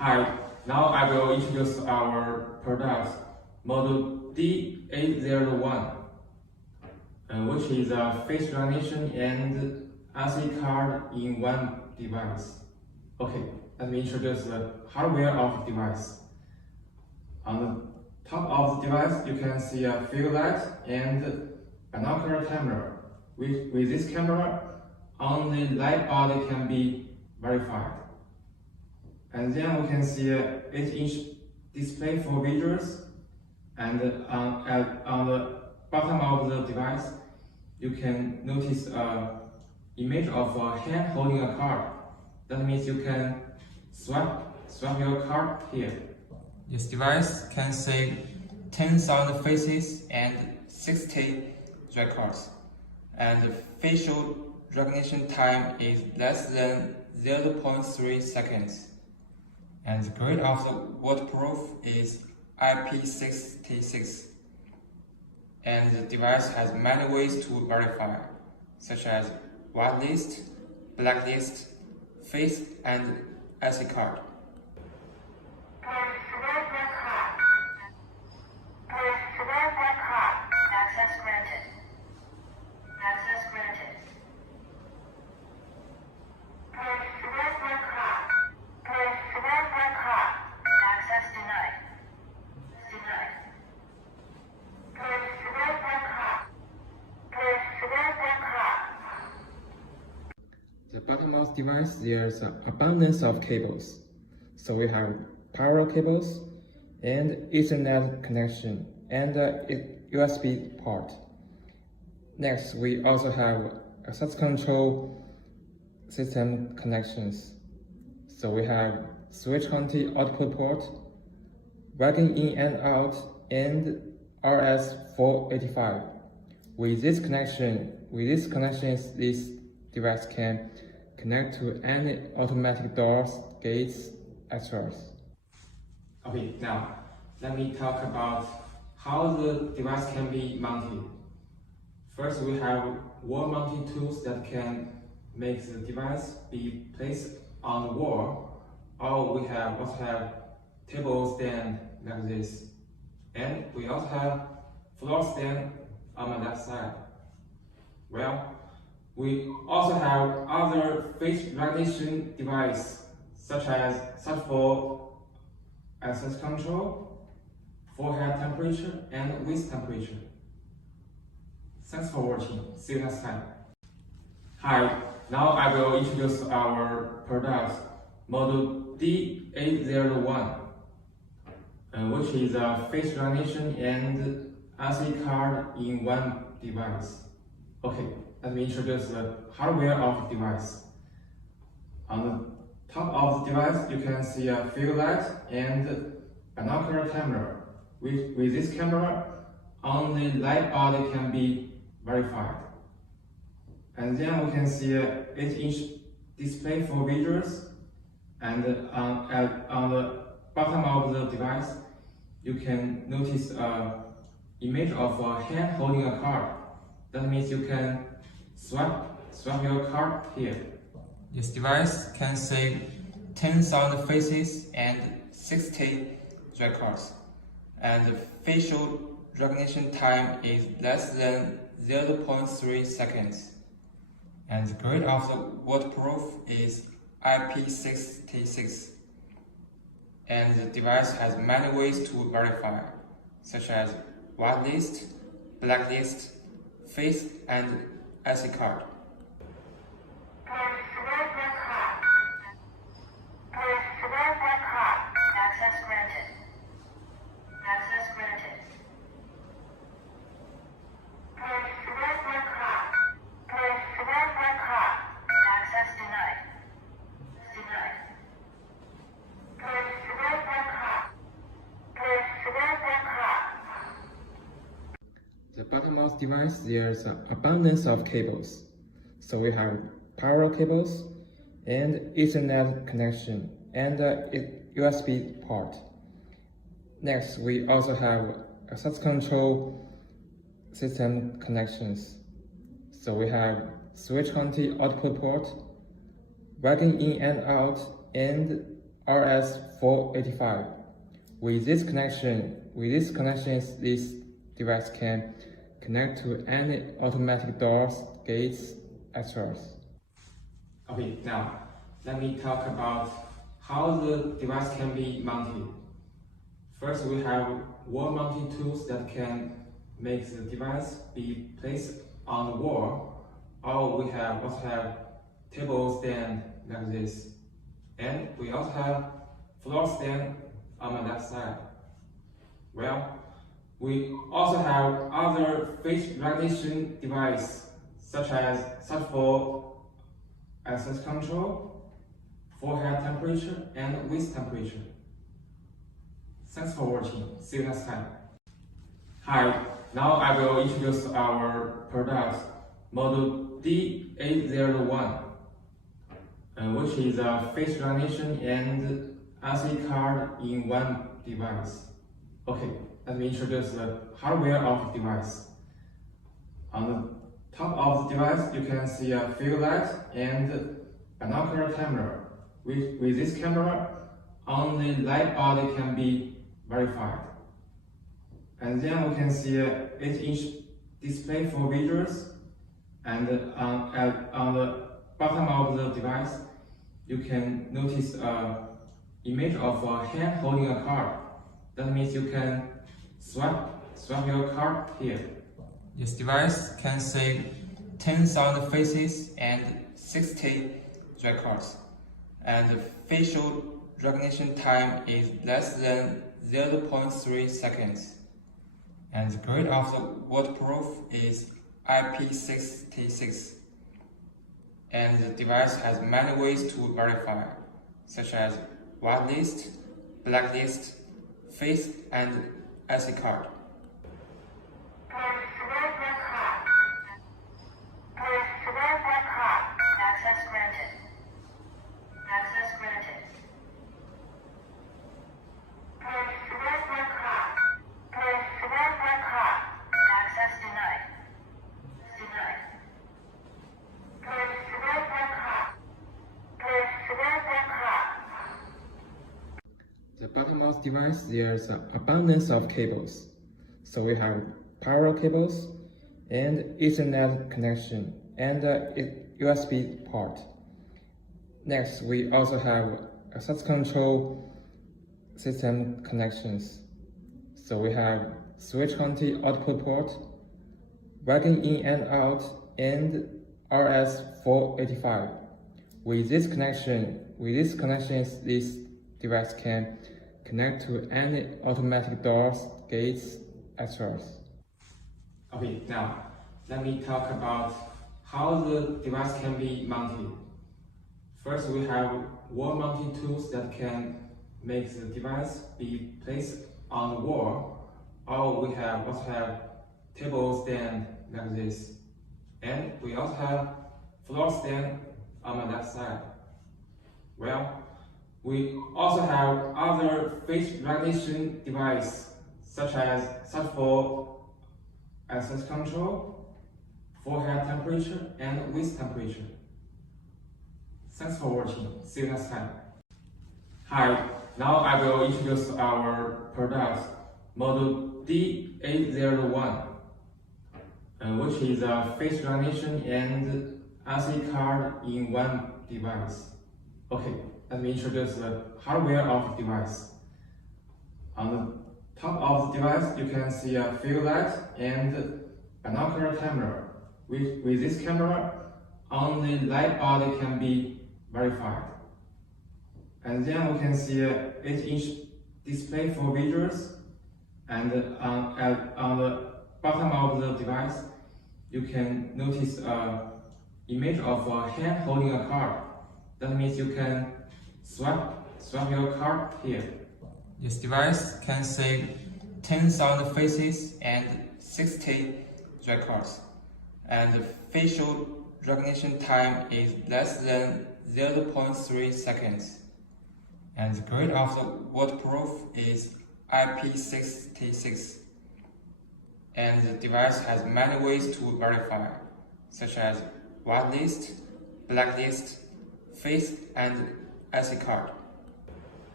Hi, now I will introduce our product, model D801, which is a face recognition and SD card in one device. Okay, let me introduce the hardware of the device. On the top of the device, you can see a field light and binocular camera. With this camera, only light body can be verified. And then we can see an 8-inch display for visuals, and on the bottom of the device, you can notice an image of a hand holding a card. That means you can swipe your card here. This device can save 10,000 faces and 60 records, and the facial recognition time is less than 0.3 seconds. And the grade of the waterproof is IP66. And the device has many ways to verify, such as whitelist, blacklist, face, and SD card. Access granted. Access granted. Access denied. Denied. The bottom of the device, there's an abundance of cables. So we have power cables and Ethernet connection and a USB port. Next, we also have access control system connections. So we have switch county output port, wagging in and out, and RS485. With this connection, this device can connect to any automatic doors, gates, etc. Okay, now let me talk about how the device can be mounted. First, we have wall mounting tools that can make the device be placed on the wall, or we also have table stand like this, and we also have floor stand on the left side. Well, we also have other face recognition devices such for access control, forehead temperature, and waist temperature. Thanks for watching. See you next time. Hi, now I will introduce our product, model D801, which is a face recognition and SD card in one device. Okay, let me introduce the hardware of the device. On the top of the device, you can see a field light and binocular camera. With this camera, only light body can be verified. And then we can see an 8-inch display for visuals, and on the bottom of the device, you can notice an image of a hand holding a card. That means you can swipe your card here. This device can save 10,000 faces and 60 records, and the facial recognition time is less than 0.3 seconds. And the grade of the waterproof is IP66. And the device has many ways to verify, such as whitelist, blacklist, face, and SD card. Access granted. Access granted. Access denied. Denied. The bottom of the device, there's an abundance of cables. So we have power cables and Ethernet connection and a USB port. Next, we also have access control system connections. So we have switch county output port, wagging in and out, and RS485. With this connection, this device can connect to any automatic doors, gates, etc. Okay, now let me talk about how the device can be mounted. First, we have wall mounting tools that can make the device be placed on the wall, or we also have table stand like this, and we also have floor stand on the left side. Well, we also have other face recognition devices such for access control, forehead temperature, and waist temperature. Thanks for watching. See you next time. Hi, now I will introduce our product, model D801, which is a face recognition and SD card in one device. Okay, let me introduce the hardware of the device. On the top of the device, you can see a field light and binocular camera. With this camera, only light body can be verified. And then we can see an 8-inch display for visuals, and on the bottom of the device, you can notice an image of a hand holding a card. That means you can swipe your card here. This device can save 10,000 faces and 60 records, and the facial recognition time is less than 0.3 seconds. And the grade of the waterproof is IP66. And the device has many ways to verify, such as whitelist, blacklist, face, and SD card. Access granted. Access granted. Access denied. Denied. The bottommost device, there's an abundance of cables. So we have power cables and Ethernet connection and a USB port. Next, we also have access control system connections. So we have switch county output port, wagon in and out, and RS485. With this connection, this device can connect to any automatic doors, gates, etc. Okay, now let me talk about how the device can be mounted. First, we have wall mounting tools that can make the device be placed on the wall, or we also have table stand like this, and we also have floor stand on the left side. Well, we also have other face recognition devices such for access control, forehead temperature, and waist temperature. Thanks for watching. See you next time. Hi, now I will introduce our product, model D801, which is a face recognition and SD card in one device. Okay, let me introduce the hardware of the device. On the top of the device, you can see a field light and binocular camera. With this camera, only light body can be verified. And then we can see an 8-inch display for visuals, and on the bottom of the device, you can notice an image of a hand holding a card. That means you can swipe your card here. This device can save 10,000 faces and 60 records, and the facial recognition time is less than 0.3 seconds. And the grade of the waterproof is IP66. And the device has many ways to verify, such as whitelist, blacklist, face, and SD card.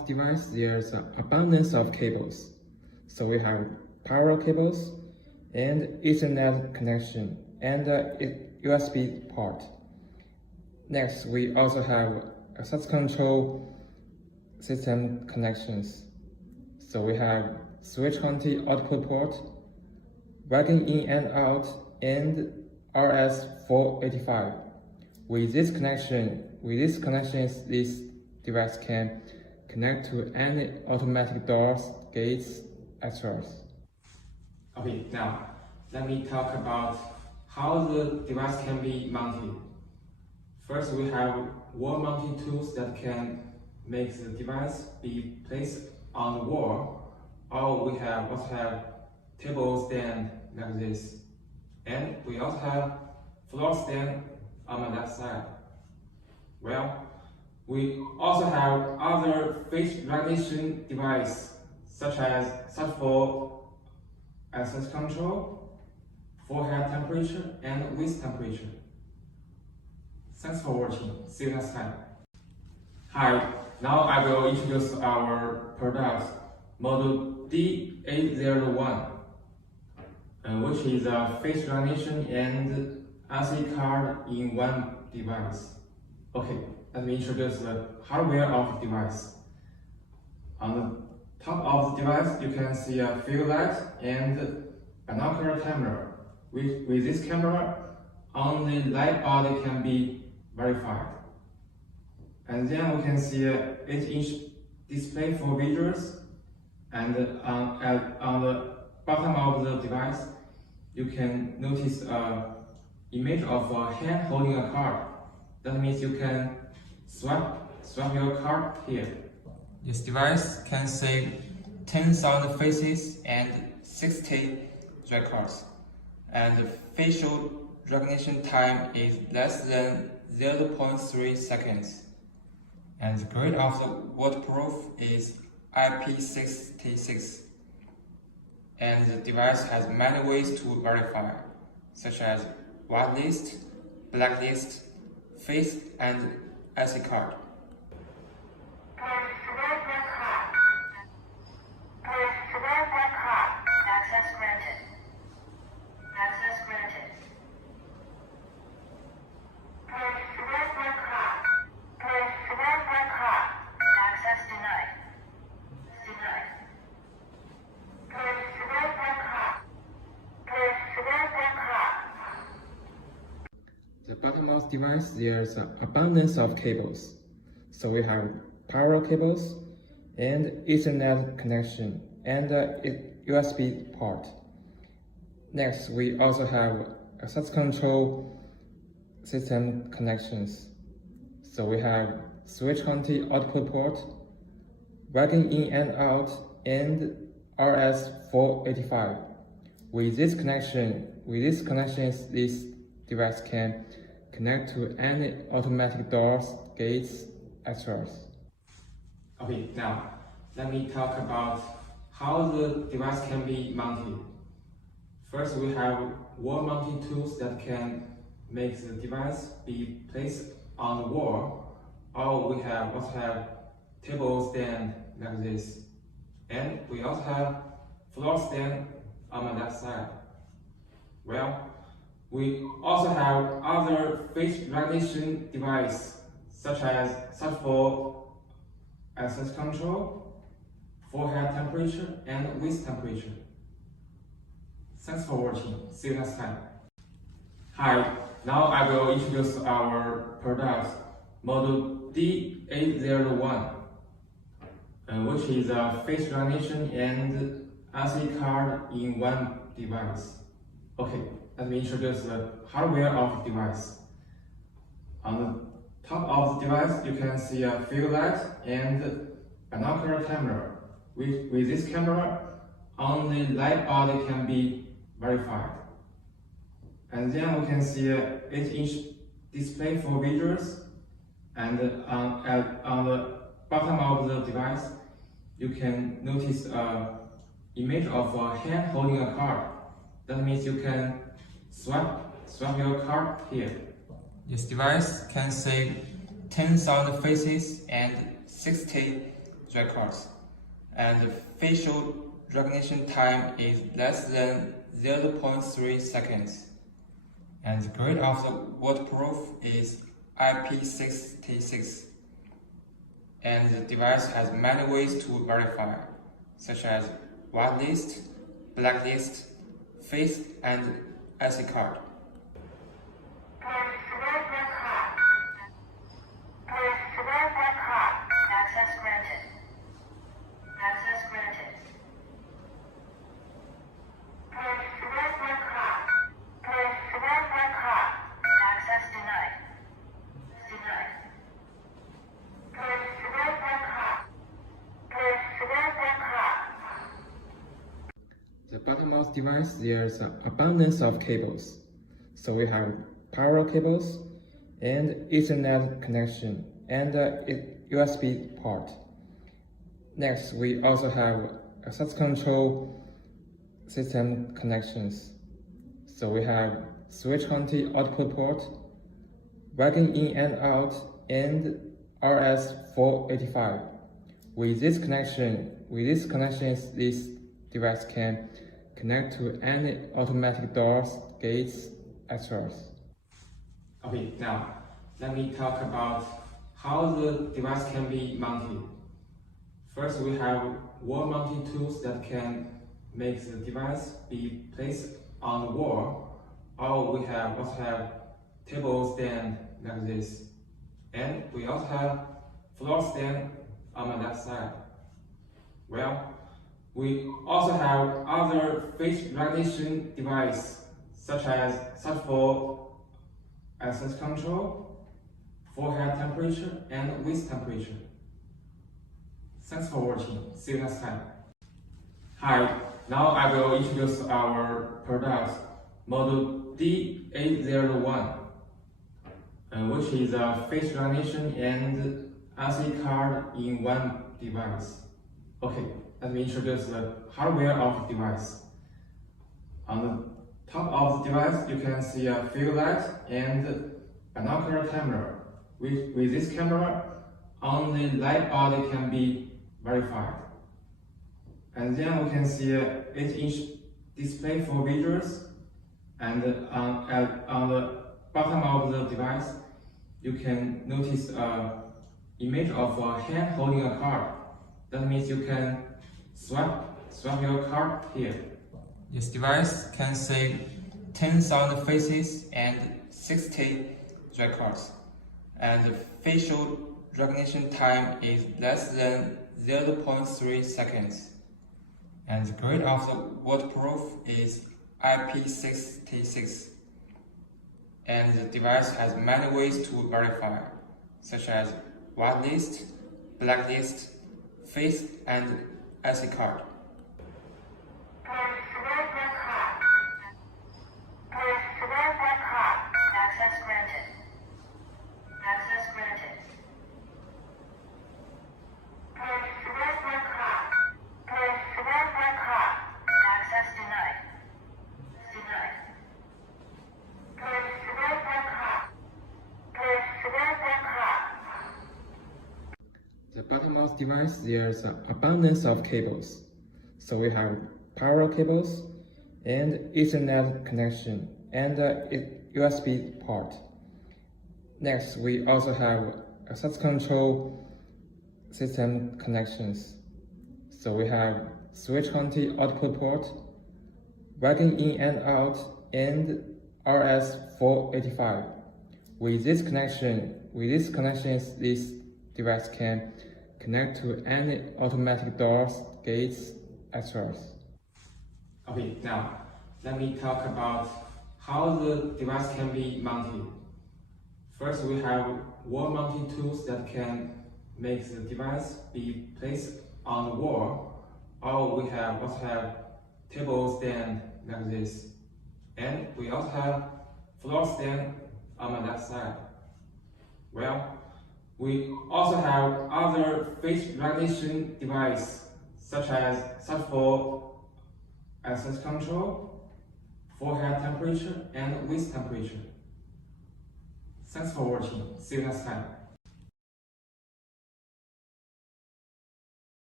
bottommost device, there's an abundance of cables. So we have power cables and Ethernet connection and USB port. Next, we also have access control system connections. So we have switch county output port, wagon in and out, and RS485. With this connection, this device can connect to any automatic doors, gates, etc. Okay, now let me talk about how the device can be mounted. First, we have wall mounting tools that can make the device be placed on the wall, or we also have table stand like this, and we also have floor stand on the left side. Well, we also have other face recognition devices such for access control, forehead temperature, and waist temperature. Thanks for watching. See you next time. Hi, now I will introduce our product, model D801, which is a face recognition and SD card in one device. Okay, let me introduce the hardware of the device. On the top of the device, you can see a field light and binocular camera. With this camera, only light body can be verified. And then we can see an 8-inch display for visuals, and on the bottom of the device, you can notice an image of a hand holding a card. That means you can swipe your card here. This device can save 10,000 faces and 60 records, and the facial recognition time is less than 0.3 seconds. And the grade of the waterproof is IP66. And the device has many ways to verify, such as whitelist, blacklist, face, and SD card. Access granted. Access granted. Access denied. Denied. The bottommost device, there's an abundance of cables. So we have power cables and Ethernet connection and USB port. Next, we also have access control system connections. So we have switch county output port, wagon in and out, and RS485. With this connection, this device can connect to any automatic doors, gates, etc. Okay, now let me talk about how the device can be mounted. First, we have wall mounting tools that can make the device be placed on the wall, or we also have table stand like this, and we also have floor stand on the left side. Well, we also have other face recognition devices such for access control, forehead temperature, and waist temperature. Thanks for watching. See you next time. Hi, now I will introduce our product, model D801, which is a face recognition and SD card in one device. Okay, let me introduce the hardware of the device. On the top of the device, you can see a field light and binocular camera. With this camera, only light body can be verified. And then we can see an 8-inch display for visuals, and on the bottom of the device, you can notice an image of a hand holding a card. That means you can swipe your card here. This device can save 10,000 faces and 60 records, and the facial recognition time is less than 0.3 seconds. And the grade of the waterproof is IP66. And the device has many ways to verify, such as whitelist, blacklist, face, and IC card. Access granted. Access granted. Access denied. Denied. The bottommost device, there's an abundance of cables. So we have power cables and Ethernet connection and USB port. Next, we also have access control system connections. So we have switch county output port, wagon in and out, and RS485. With this connection, this device can connect to any automatic doors, gates, etc. Okay, now let me talk about how the device can be mounted. First, we have wall mounting tools that can make the device be placed on the wall, or we also have table stand like this, and we also have floor stand on the left side. Well, we also have other face recognition devices such for access control, forehead temperature, and waist temperature. Thanks for watching. See you next time. Hi, now I will introduce our product, model D801, which is a face recognition and IC card in one device. Okay, let me introduce the hardware of the device. On the top of the device, you can see a field light and binocular camera. With this camera, only light body can be verified. And then we can see an 8-inch display for visuals. And on the bottom of the device, you can notice an image of a hand holding a card. That means you can swipe your card here. This device can save 10,000 faces and 60 records. And the facial recognition time is less than 0.3 seconds. And the grade of the waterproof is IP66. And the device has many ways to verify, such as whitelist, blacklist, face, and IC card. Access granted. Access granted. Access denied. Denied. The bottommost device, there's an abundance of cables. So we have power cables and Ethernet connection and USB port. Next, we also have access control system connections. So we have switch county output port, wagon in and out, and RS485. With this connection, this device can connect to any automatic doors, gates, etc. Okay, now let me talk about how the device can be mounted. First, we have wall mounting tools that can make the device be placed on the wall, or we also have table stand like this, and we also have floor stand on the left side. Well, we also have other face recognition devices such for access control, forehead temperature, and waist temperature. Thanks for watching. See you next time.